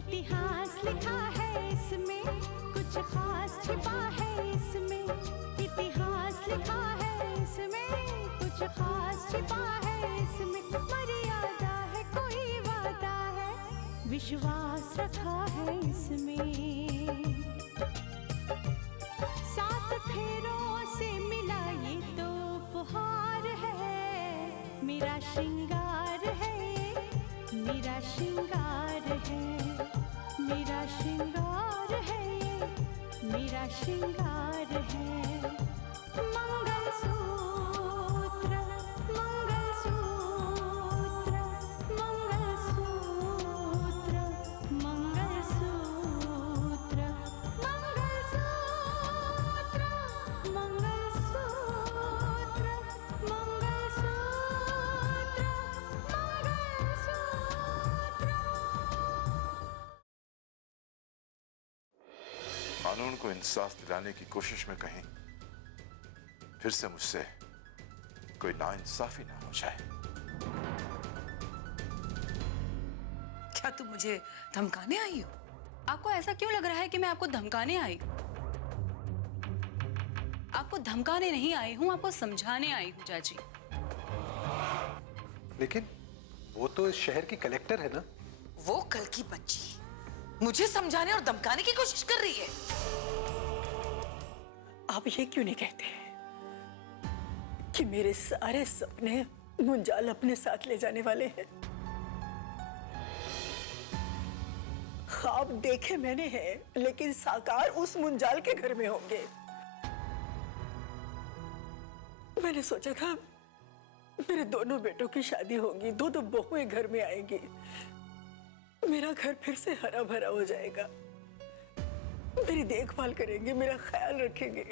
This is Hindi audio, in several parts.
इतिहास लिखा है इसमें, कुछ खास छिपा है इसमें। इतिहास लिखा है इसमें, कुछ खास छिपा है इसमें। मर्यादा है कोई वादा है, विश्वास रखा है इसमें। सात फेरों से मिला ये तो उपहार है, मेरा श्रृंगार है, मेरा श्रृंगार है, मेरा श्रृंगार है, मेरा श्रृंगार है। मंगलसूत्र, मंगलसूत्र, मंगलसूत्र, मंगलसूत्र, मंगलसूत्र, मंगलसूत्र, कानून को इंसाफ दिलाने की कोशिश में कहीं फिर से मुझसे कोई नाइंसाफी ना हो जाए। क्या तुम मुझे धमकाने आई हो? आपको ऐसा क्यों लग रहा है कि मैं आपको धमकाने आई हूं? आपको धमकाने नहीं आई हूं, आपको समझाने आई हूं चाची। लेकिन वो तो इस शहर की कलेक्टर है ना। वो कल की बच्ची मुझे समझाने और धमकाने की कोशिश कर रही है। आप ये क्यों नहीं कहते कि मेरे सारे सपने मुंजाल अपने साथ ले जाने वाले हैं? ख्वाब देखे मैंने हैं, लेकिन साकार उस मुंजाल के घर में होंगे। मैंने सोचा था मेरे दोनों बेटों की शादी होगी, दो बहुएं घर में आएंगी, मेरा घर फिर से हरा भरा हो जाएगा, मेरी देखभाल करेंगे, मेरा ख्याल रखेंगे।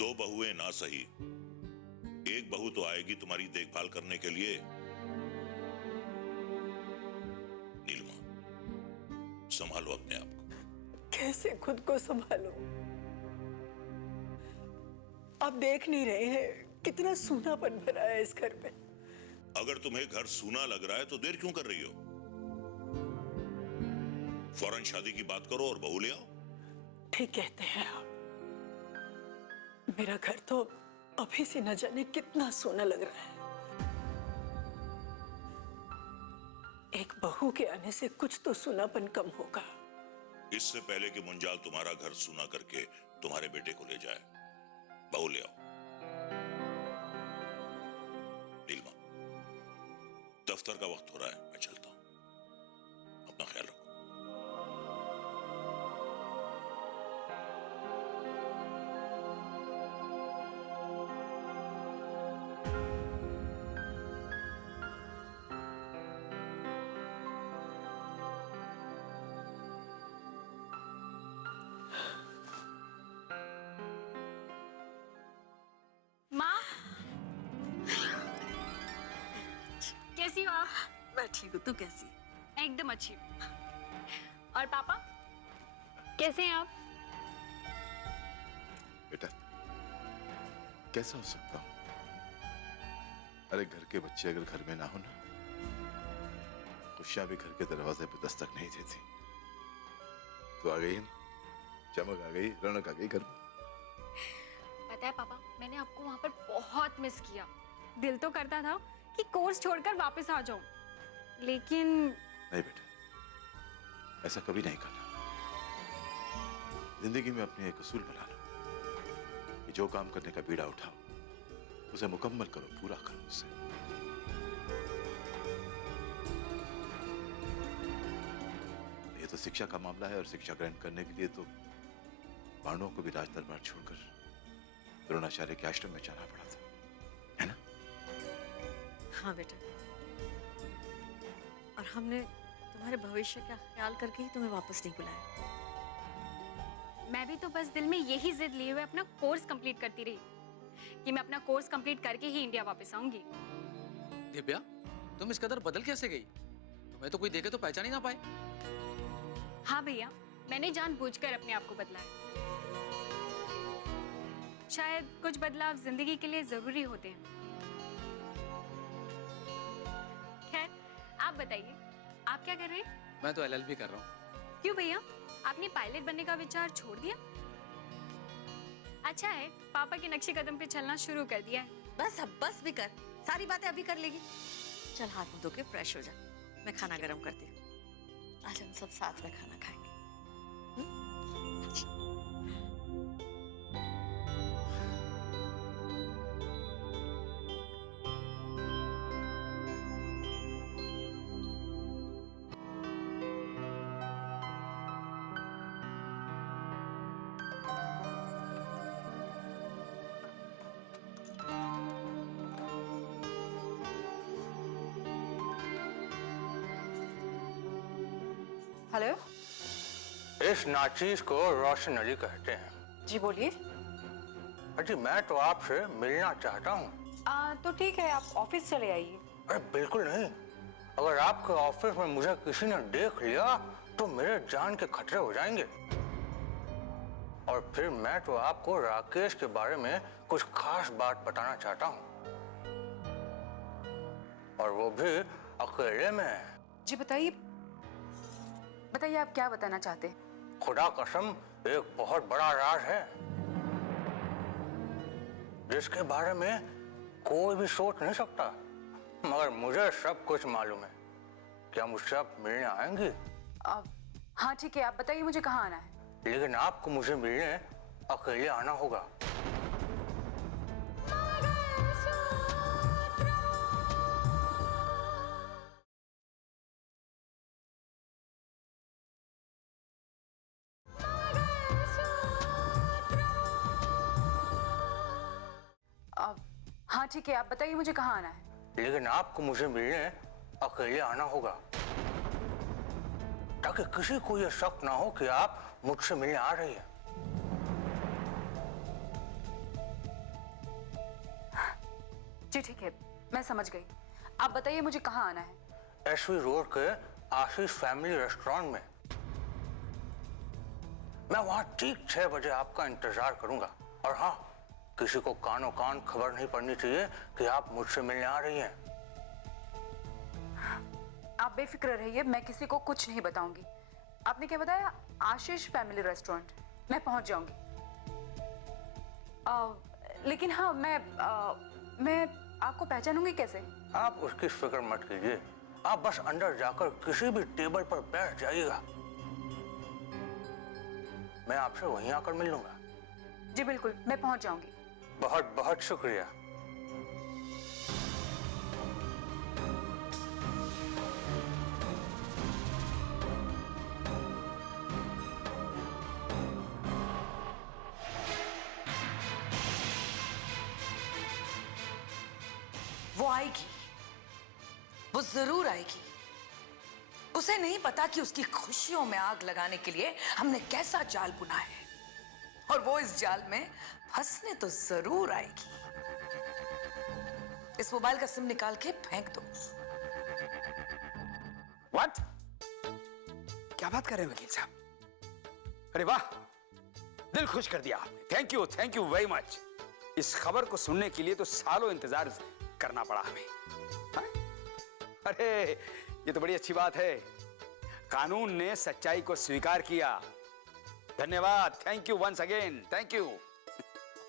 दो बहुएं ना सही, एक बहू तो आएगी तुम्हारी देखभाल करने के लिए। नीलिमा, संभालो अपने आप को। कैसे खुद को संभालो? आप देख नहीं रहे हैं कितना सूनापन भरा है इस घर में। अगर तुम्हें घर सूना लग रहा है तो देर क्यों कर रही हो? फौरन शादी की बात करो और बहू ले आओ। ठीक कहते हैं आप। मेरा घर तो अभी से न जाने कितना सोना लग रहा है। एक बहू के आने से कुछ तो सूनापन कम होगा। इससे पहले कि मुंजाल तुम्हारा घर सूना करके तुम्हारे बेटे को ले जाए, बहू ले आओ। नीलिमा, दफ्तर का वक्त हो रहा है, मैं चलता हूं। अपना ख्याल रखो। माँ, कैसी हो आप? मैं ठीक हूँ, तू कैसी? एकदम अच्छी। और पापा कैसे हैं आप? बेटा, कैसा हो सकता हूं? अरे घर के बच्चे अगर घर में ना हो ना, खुशियां भी घर के दरवाजे पे दस्तक नहीं देती। तो आ गई ना, चमक आ गई, रौनक आ गई घर में। पता है पापा, मैंने आपको वहां पर बहुत मिस किया। दिल तो करता था कि कोर्स छोड़कर वापस आ जाऊं, लेकिन नहीं बेटा, ऐसा कभी नहीं करना। जिंदगी में अपने एक उसूल बना लो कि जो काम करने का बीड़ा उठाओ उसे मुकम्मल करो, पूरा करो उसे। ये तो शिक्षा का मामला है और शिक्षा ग्रहण करने के लिए तो बाणों को भी राज दरबार छोड़कर द्रोणाचार्य के आश्रम में जाना पड़ा था, है ना? हाँ बेटा, और हमने तुम्हारे भविष्य का ख्याल करके ही तुम्हें वापस नहीं बुलाया। मैं भी तो बस दिल में यही जिद लिए हुए अपना कोर्स कंप्लीट करती रही कि मैं अपना कोर्स कंप्लीट करके ही इंडिया वापस आऊंगी। दिव्या, तुम इस कदर बदल कैसे गई? तुम्हें तो कोई देखे तो पहचान ही ना पाए। हाँ भैया, मैंने जानबूझकर अपने आप को बदला है। शायद कुछ बदलाव जिंदगी के लिए जरूरी होते हैं। खैर, आप बताइए, आप क्या कर रहे हैं? मैं तो LLB कर रहा हूँ। क्यों भैया, आपने पायलट बनने का विचार छोड़ दिया? अच्छा है, पापा के नक्शे कदम पे चलना शुरू कर दिया है। बस अब बस भी कर, सारी बातें अभी कर लेगी। चल हाथ मुंह धो के फ्रेश हो जा, मैं खाना गरम करती हूँ। आज हम सब साथ में खाना खाएंगे। हेलो इस नाचीज को रोशन अली कहते हैं। जी बोलिए। अजी मैं तो आपसे मिलना चाहता हूँ। तो ठीक है, आप ऑफिस चले आइए। अरे बिल्कुल नहीं, अगर आपके ऑफिस में मुझे किसी ने देख लिया तो मेरे जान के खतरे हो जाएंगे। और फिर मैं तो आपको राकेश के बारे में कुछ खास बात बताना चाहता हूँ, और वो भी अकेले में। जी बताइए, बताइए आप क्या बताना चाहते हैं? खुदा कसम एक बहुत बड़ा राज है जिसके बारे में कोई भी सोच नहीं सकता, मगर मुझे सब कुछ मालूम है। क्या मुझसे आप मिलने आएंगी? हाँ ठीक है, आप बताइए मुझे कहाँ आना है। लेकिन आपको मुझे मिलने अकेले आना होगा। हाँ ठीक है, आप बताइए मुझे कहाँ आना है। लेकिन आपको मुझे मिलने अकेले आना होगा, ताकि किसी को यह शक ना हो कि आप मुझसे मिलने आ रही हैं। जी ठीक है, मैं समझ गई। आप बताइए मुझे कहाँ आना है। एसवी रोड के आशीष फैमिली रेस्टोरेंट में। मैं वहां ठीक 6 बजे आपका इंतजार करूंगा। और हाँ, किसी को कानों कान खबर नहीं पड़नी चाहिए कि आप मुझसे मिलने आ रही हैं। आप बेफिक्र रहिए, मैं किसी को कुछ नहीं बताऊंगी। आपने क्या बताया? आशीष फैमिली रेस्टोरेंट। मैं पहुंच जाऊंगी। लेकिन हाँ, मैं आपको पहचानूंगी कैसे? आप उसकी फिक्र मत कीजिए, आप बस अंदर जाकर किसी भी टेबल पर बैठ जाइएगा। मैं आपसे वहीं आकर मिल लूंगा। जी बिल्कुल, मैं पहुंच जाऊंगी। बहुत बहुत शुक्रिया। वो आएगी, वो जरूर आएगी। उसे नहीं पता कि उसकी खुशियों में आग लगाने के लिए हमने कैसा जाल बुना है, और वो इस जाल में फंसने तो जरूर आएगी। इस मोबाइल का सिम निकाल के फेंक दो। व्हाट? क्या बात कर रहे हैं वकील साहब? अरे वाह, दिल खुश कर दिया आपने। Thank you very much. इस खबर को सुनने के लिए तो सालों इंतजार करना पड़ा हमें। हाँ? अरे ये तो बड़ी अच्छी बात है, कानून ने सच्चाई को स्वीकार किया। धन्यवाद, thank you once again, thank you.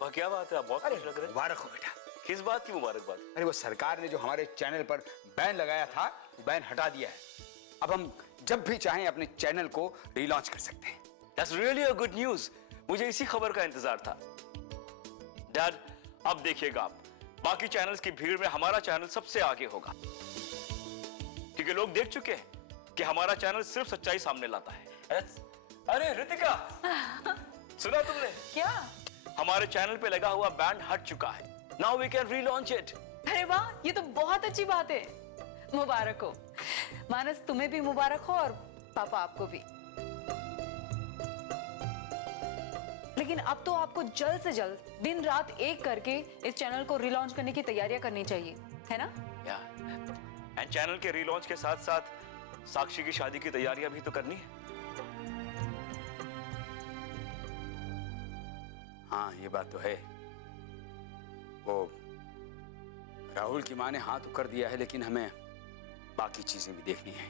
क्या बात है, आप बहुत खुश लग रहे हैं। मुबारक हो बेटा। किस बात की मुबारकबाद? अरे वो सरकार ने जो हमारे चैनल पर बैन लगाया था, वो बैन हटा दिया है। अब हम जब भी चाहें अपने चैनल को रीलॉन्च कर सकते हैं। That's really a good news। मुझे इसी खबर का इंतजार था। डैड, अब देखिएगा आप, बाकी चैनल्स की भीड़ में हमारा चैनल सबसे आगे होगा, क्योंकि लोग देख चुके हैं कि हमारा चैनल सिर्फ सच्चाई सामने लाता है। अरे रितिका, सुना तुमने? क्या? हमारे चैनल पे लगा हुआ बैन हट चुका है। Now we can relaunch it। अरे वाह, ये तो बहुत अच्छी बात है। मुबारक हो मानस, तुम्हें भी मुबारक हो, और पापा आपको भी। लेकिन अब तो आपको जल्द से जल्द दिन रात एक करके इस चैनल को रिलॉन्च करने की तैयारियां करनी चाहिए, है ना? एंड चैनल के रिलॉन्च के साथ साथ साक्षी की शादी की तैयारियां भी तो करनी है। हाँ ये बात तो है। वो राहुल की माँ ने हाँ तो कर दिया है, लेकिन हमें बाकी चीजें भी देखनी है।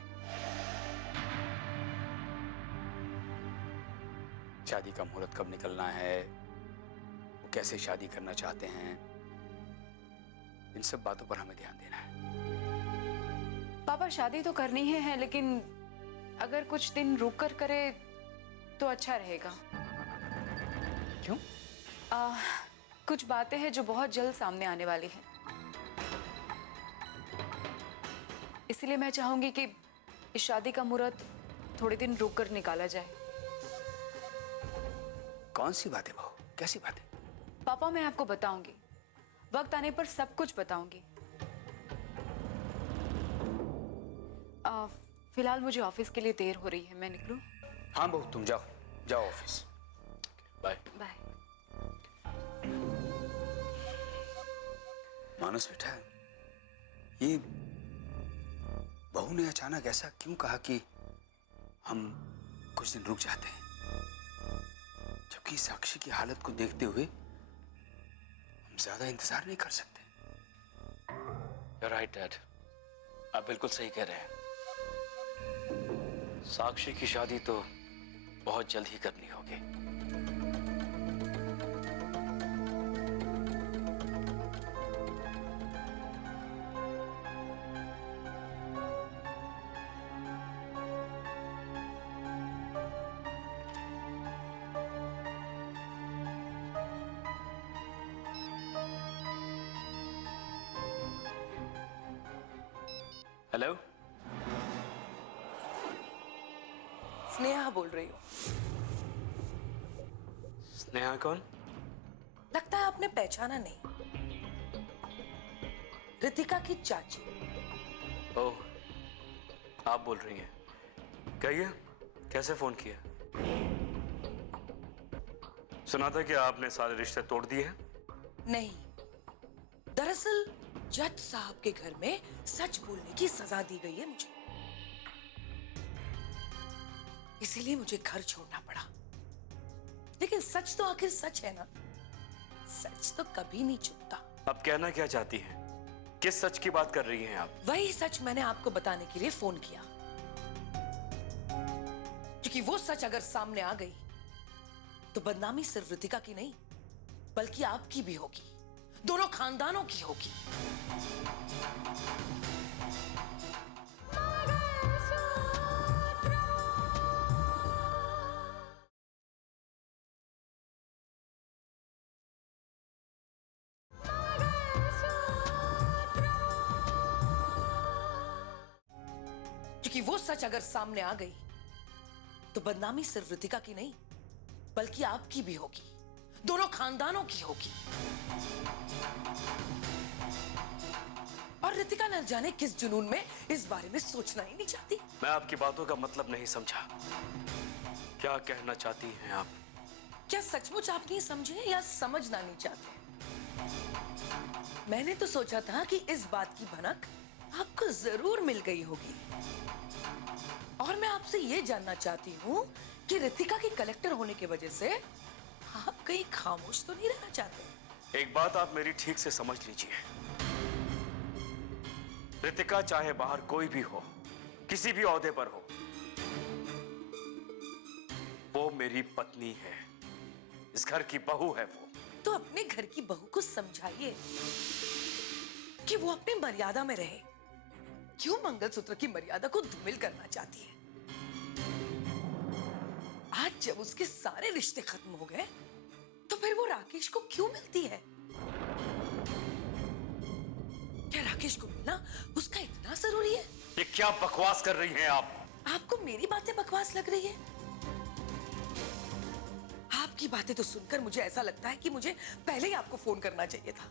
शादी का मुहूर्त कब निकलना है, वो कैसे शादी करना चाहते हैं, इन सब बातों पर हमें ध्यान देना है। पापा शादी तो करनी है लेकिन अगर कुछ दिन रुक कर करे तो अच्छा रहेगा। क्यों? कुछ बातें हैं जो बहुत जल्द सामने आने वाली हैं, इसलिए मैं चाहूंगी कि इस शादी का मुहूर्त थोड़े दिन रुक कर निकाला जाए। कौन सी बातें बहू, कैसी बातें? पापा मैं आपको बताऊंगी, वक्त आने पर सब कुछ बताऊंगी। फिलहाल मुझे ऑफिस के लिए देर हो रही है, मैं निकलूं? हाँ बहू, तुम जाओ जाओ ऑफिस। Bye bye. मानस बेटा, ये बहू ने अचानक ऐसा क्यों कहा कि हम कुछ दिन रुक जाते हैं, जबकि साक्षी की हालत को देखते हुए हम ज्यादा इंतजार नहीं कर सकते। You're right, Dad. आप बिल्कुल सही कह रहे हैं। साक्षी की शादी तो बहुत जल्द ही करनी होगी। हेलो, स्नेहा बोल रही हूँ। स्नेहा कौन? लगता है आपने पहचाना नहीं। रितिका की चाची। ओह, आप बोल रही हैं। कहिए, कैसे फोन किया? सुना था कि आपने सारे रिश्ते तोड़ दिए हैं। नहीं, दरअसल जज साहब के घर में सच बोलने की सजा दी गई है मुझे, इसीलिए मुझे घर छोड़ना पड़ा। लेकिन सच तो आखिर सच है ना, सच तो कभी नहीं छुपता। अब कहना क्या चाहती हैं? किस सच की बात कर रही हैं आप? वही सच मैंने आपको बताने के लिए फोन किया, क्योंकि वो सच अगर सामने आ गई तो बदनामी सिर्फ रितिका की नहीं बल्कि आपकी भी होगी, दोनों खानदानों की होगी। क्योंकि वो सच अगर सामने आ गई तो बदनामी सिर्फ रितिका की नहीं बल्कि आपकी भी होगी, दोनों खानदानों की होगी। और रितिका न जाने किस जुनून में इस बारे में सोचना ही नहीं चाहती। मैं आपकी बातों का मतलब नहीं समझा। क्या कहना चाहती हैं आप? क्या सचमुच आप नहीं समझे या समझना नहीं चाहते? मैंने तो सोचा था कि इस बात की भनक आपको जरूर मिल गई होगी। और मैं आपसे ये जानना चाहती हूँ कि रितिका की कलेक्टर होने की वजह से आप कहीं खामोश तो नहीं रहना चाहते? एक बात आप मेरी ठीक से समझ लीजिए। रितिका चाहे बाहर कोई भी हो, किसी भी ओहदे पर हो, वो मेरी पत्नी है, इस घर की बहू है वो। तो अपने घर की बहू को समझाइए कि वो अपनी मर्यादा में रहे। क्यों मंगलसूत्र की मर्यादा को धूमिल करना चाहती है? आज जब उसके सारे रिश्ते खत्म हो गए तो फिर वो राकेश को क्यों मिलती है? क्या राकेश को मिलना उसका इतना जरूरी है? ये क्या बकवास कर रही हैं आप? आपको मेरी बातें बकवास लग रही है? आपकी बातें तो सुनकर मुझे ऐसा लगता है कि मुझे पहले ही आपको फोन करना चाहिए था,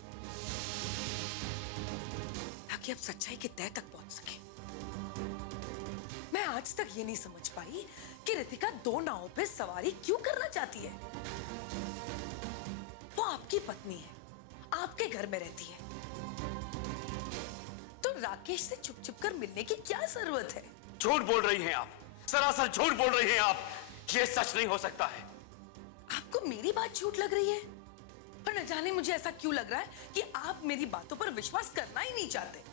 ताकि अब सच्चाई के तह तक पहुंच सके। मैं आज तक ये नहीं समझ पाई कि रितिका दो नावों पे सवारी क्यों करना चाहती है। वो आपकी पत्नी है, आपके घर में रहती है, तो राकेश से छुप छुप कर मिलने की क्या जरूरत है? झूठ बोल रही हैं आप, सरासर झूठ बोल रही हैं आप। ये सच नहीं हो सकता है। आपको मेरी बात झूठ लग रही है? पर न जाने मुझे ऐसा क्यों लग रहा है कि आप मेरी बातों पर विश्वास करना ही नहीं चाहते।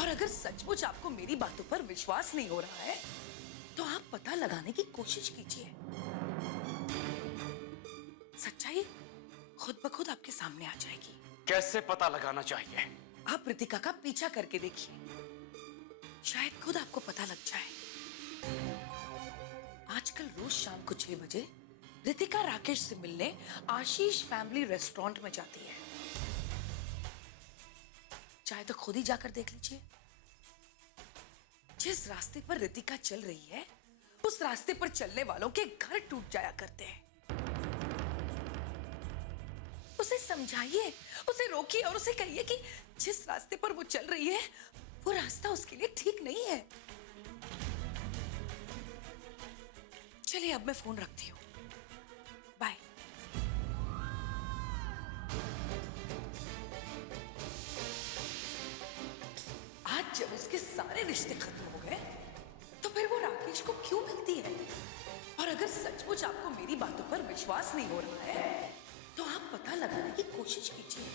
और अगर सचमुच आपको मेरी बातों पर विश्वास नहीं हो रहा है तो आप पता लगाने की कोशिश कीजिए सच्चाई खुद ब खुद आपके सामने आ जाएगी। कैसे पता लगाना चाहिए? आप रितिका का पीछा करके देखिए, शायद खुद आपको पता लग जाए। आजकल रोज शाम को 6 बजे रितिका राकेश से मिलने आशीष फैमिली रेस्टोरेंट में जाती है। चाहे तो खुद ही जाकर देख लीजिए। जिस रास्ते पर रितिका चल रही है उस रास्ते पर चलने वालों के घर टूट जाया करते हैं। उसे समझाइए, उसे रोकिए और उसे कहिए कि जिस रास्ते पर वो चल रही है वो रास्ता उसके लिए ठीक नहीं है। चलिए अब मैं फोन रखती हूँ, बाय। आज जब उसके सारे रिश्ते खत्म हो गए तो फिर वो राकेश को क्यों मिलती है? और अगर सचमुच आपको मेरी बातों पर विश्वास नहीं हो रहा है तो आप पता लगाने की कोशिश कीजिए।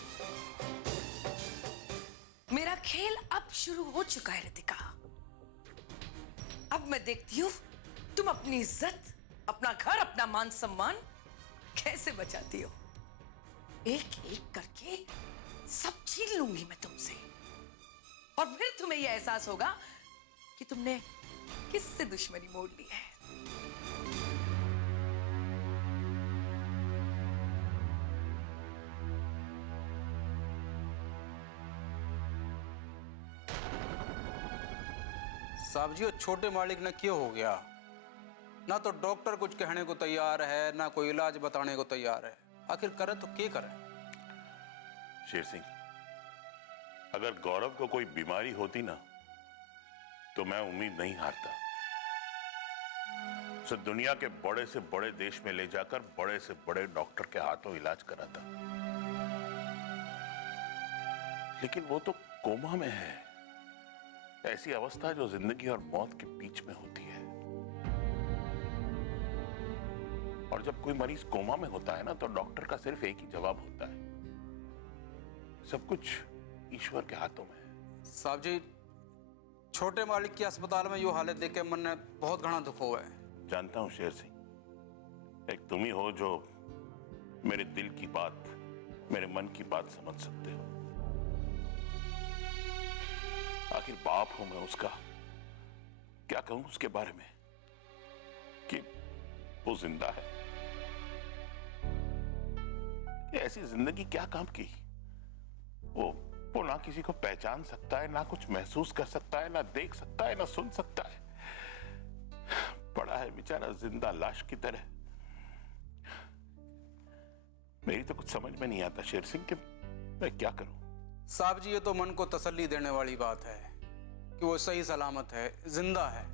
मेरा खेल अब शुरू हो चुका है रितिका। अब मैं देखती हूँ तुम अपनी इज्जत, अपना घर, अपना मान सम्मान कैसे बचाती हो। एक एक करके सब छीन लूंगी मैं तुमसे, और फिर तुम्हें यह एहसास होगा कि तुमने किससे दुश्मनी मोड़ ली है। साहब जी, वो छोटे मालिक ने क्यों हो गया? ना तो डॉक्टर कुछ कहने को तैयार है, ना कोई इलाज बताने को तैयार है। आखिर करे तो क्या करे? शेर सिंह, अगर गौरव को कोई बीमारी होती ना तो मैं उम्मीद नहीं हारता। उसे दुनिया के बड़े से बड़े देश में ले जाकर बड़े से बड़े डॉक्टर के हाथों इलाज कराता, लेकिन वो तो कोमा में है। ऐसी अवस्था जो जिंदगी और मौत के बीच में होती है। और जब कोई मरीज कोमा में होता है ना तो डॉक्टर का सिर्फ एक ही जवाब होता है, सब कुछ ईश्वर के हाथों में है। साहब जी, छोटे मालिक की अस्पताल में यो हालत देख के मन ने बहुत घना दुख हुआ है। जानता हूं शेर सिंह, एक तुम ही हो जो मेरे दिल की बात, मेरे मन की बात समझ सकते हो। आखिर बाप हूं मैं उसका, क्या कहूं उसके बारे में कि वो जिंदा है। ये ऐसी जिंदगी क्या काम की? वो ना किसी को पहचान सकता है, ना कुछ महसूस कर सकता है, ना देख सकता है, ना सुन सकता है। पड़ा है बेचारा जिंदा लाश की तरह। मेरी तो कुछ समझ में नहीं आता शेर सिंह कि मैं क्या करूं। साहब जी, ये तो मन को तसल्ली देने वाली बात है कि वो सही सलामत है, जिंदा है।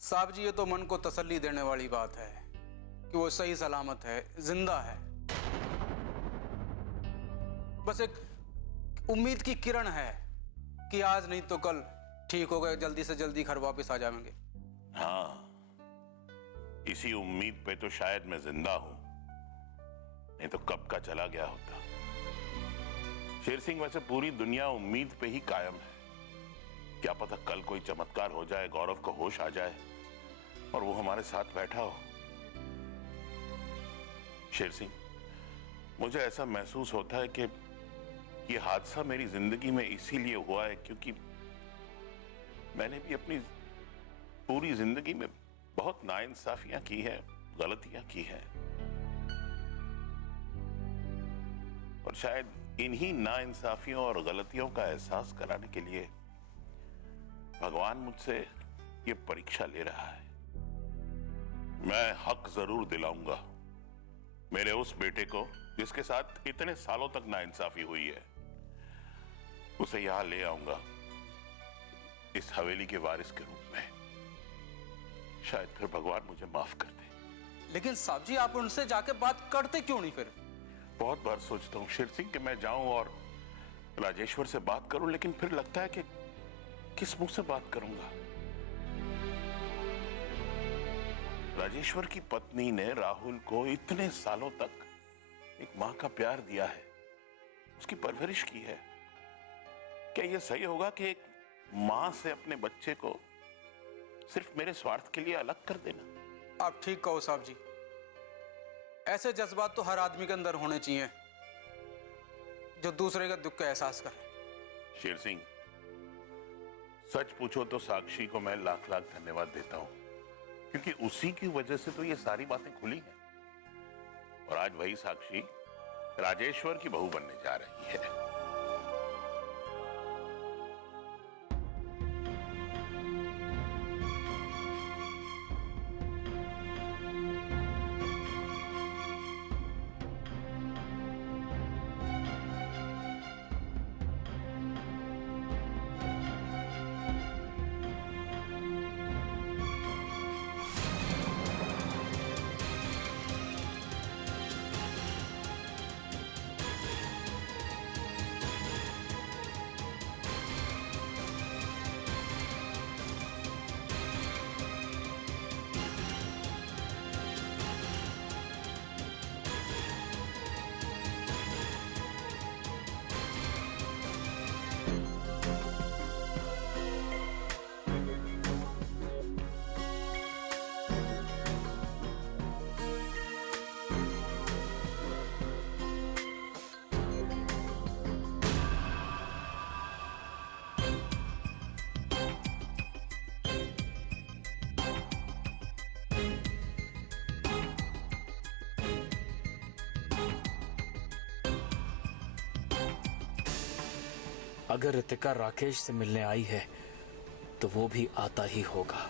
साहब जी, ये तो मन को तसल्ली देने वाली बात है कि वो सही सलामत है, जिंदा है। बस एक उम्मीद की किरण है कि आज नहीं तो कल ठीक हो गए, जल्दी से जल्दी घर वापस आ जाएंगे। हाँ, इसी उम्मीद पे तो शायद मैं जिंदा हूं, नहीं तो कब का चला गया होता। शेर सिंह, वैसे पूरी दुनिया उम्मीद पे ही कायम है। क्या पता कल कोई चमत्कार हो जाए, गौरव को होश आ जाए और वो हमारे साथ बैठा हो। शेर सिंह, मुझे ऐसा महसूस होता है कि ये हादसा मेरी जिंदगी में इसीलिए हुआ है क्योंकि मैंने भी अपनी पूरी जिंदगी में बहुत नाइंसाफियां की हैं, गलतियां की हैं, और शायद इन्हीं नाइंसाफियों और गलतियों का एहसास कराने के लिए भगवान मुझसे ये परीक्षा ले रहा है। मैं हक जरूर दिलाऊंगा मेरे उस बेटे को जिसके साथ इतने सालों तक नाइंसाफी हुई है। उसे यहां ले आऊंगा इस हवेली के वारिस के रूप में। शायद फिर भगवान मुझे माफ कर दे। लेकिन साहब जी, आप उनसे जाके बात करते क्यों नहीं फिर? बहुत बार सोचता हूं शेर सिंह कि मैं जाऊं और राजेश्वर से बात करूं, लेकिन फिर लगता है कि किस मुंह से बात करूंगा। राजेश्वर की पत्नी ने राहुल को इतने सालों तक एक मां का प्यार दिया है, उसकी परवरिश की है। क्या यह सही होगा कि एक मां से अपने बच्चे को सिर्फ मेरे स्वार्थ के लिए अलग कर देना? आप ठीक कहो साहब जी, ऐसे जज्बात तो हर आदमी के अंदर होने चाहिए जो दूसरे के दुख का एहसास करे। शेर सिंह, सच पूछो तो साक्षी को मैं लाख लाख धन्यवाद देता हूं, क्योंकि उसी की वजह से तो ये सारी बातें खुली हैं। और आज वही साक्षी राजेश्वर की बहू बनने जा रही है। अगर रितिका राकेश से मिलने आई है तो वो भी आता ही होगा।